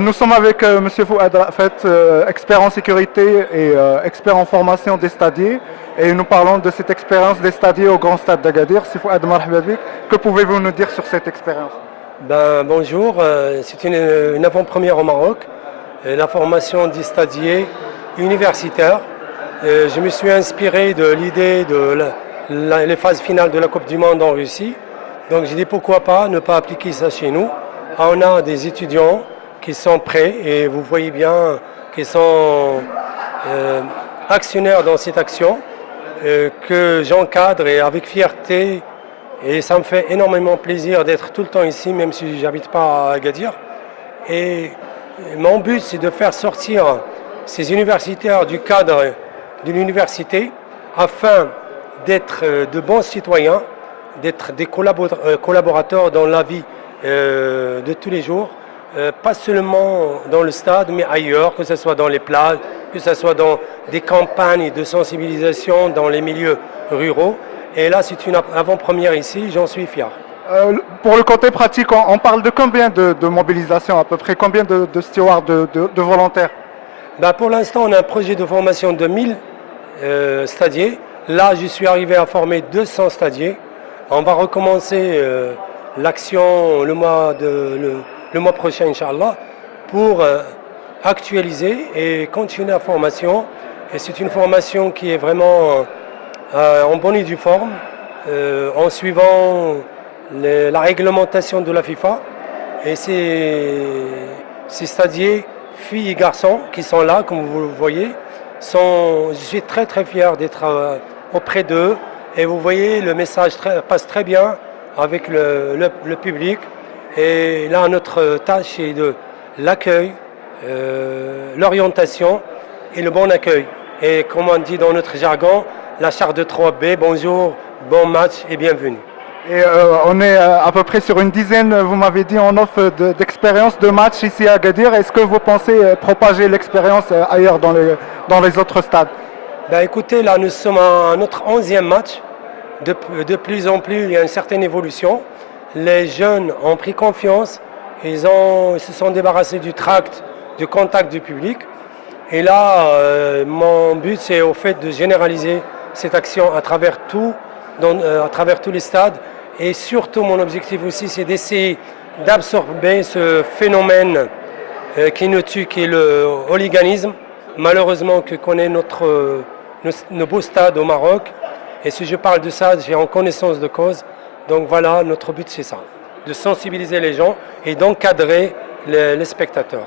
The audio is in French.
Nous sommes avec Monsieur Fouad Rafet, expert en sécurité et expert en formation des stadiers. Et nous parlons de cette expérience des stadiers au Grand Stade d'Agadir. Si Fouad marhaba bik, que pouvez-vous nous dire sur cette expérience? Bonjour, c'est une avant-première au Maroc, la formation des stadiers universitaires. Je me suis inspiré de l'idée de les phases finales de la Coupe du Monde en Russie. Donc j'ai dit pourquoi pas ne pas appliquer ça chez nous. On a des étudiants qui sont prêts et vous voyez bien qu'ils sont actionnaires dans cette action que j'encadre et avec fierté. Et ça me fait énormément plaisir d'être tout le temps ici, même si je n'habite pas à Agadir. Et mon but, c'est de faire sortir ces universitaires du cadre de l'université afin d'être de bons citoyens, d'être des collaborateurs dans la vie de tous les jours, pas seulement dans le stade, mais ailleurs, que ce soit dans les plages, que ce soit dans des campagnes de sensibilisation dans les milieux ruraux. Et là, c'est une avant-première ici, j'en suis fier. Pour le côté pratique, on parle de combien de mobilisation à peu près? Combien de stewards, de volontaires? Pour l'instant, on a un projet de formation de 1000 stadiers. Là, je suis arrivé à former 200 stadiers. On va recommencer l'action le mois prochain, Inch'Allah, pour actualiser et continuer la formation. Et c'est une formation qui est vraiment en bonne et due forme, en suivant la réglementation de la FIFA. Et ces stadiers, filles et garçons qui sont là, comme vous le voyez, je suis très très fier d'être auprès d'eux. Et vous voyez, le message passe très bien avec le public. Et là, notre tâche est de l'accueil, l'orientation et le bon accueil. Et comme on dit dans notre jargon, la charte de 3B, bonjour, bon match et bienvenue. Et on est à peu près sur une dizaine, vous m'avez dit, en offre d'expérience de match ici à Agadir. Est-ce que vous pensez propager l'expérience ailleurs dans les autres stades? Écoutez, là nous sommes à notre 11e match. De plus en plus, il y a une certaine évolution. Les jeunes ont pris confiance, ils se sont débarrassés du tract, du contact du public. Et là, mon but, c'est au fait de généraliser cette action à travers tous les stades. Et surtout, mon objectif aussi, c'est d'essayer d'absorber ce phénomène qui nous tue, qui est le hooliganisme, malheureusement que connaît nos beaux stades au Maroc. Et si je parle de ça, j'ai en connaissance de cause. Donc voilà, notre but, c'est ça, de sensibiliser les gens et d'encadrer les spectateurs.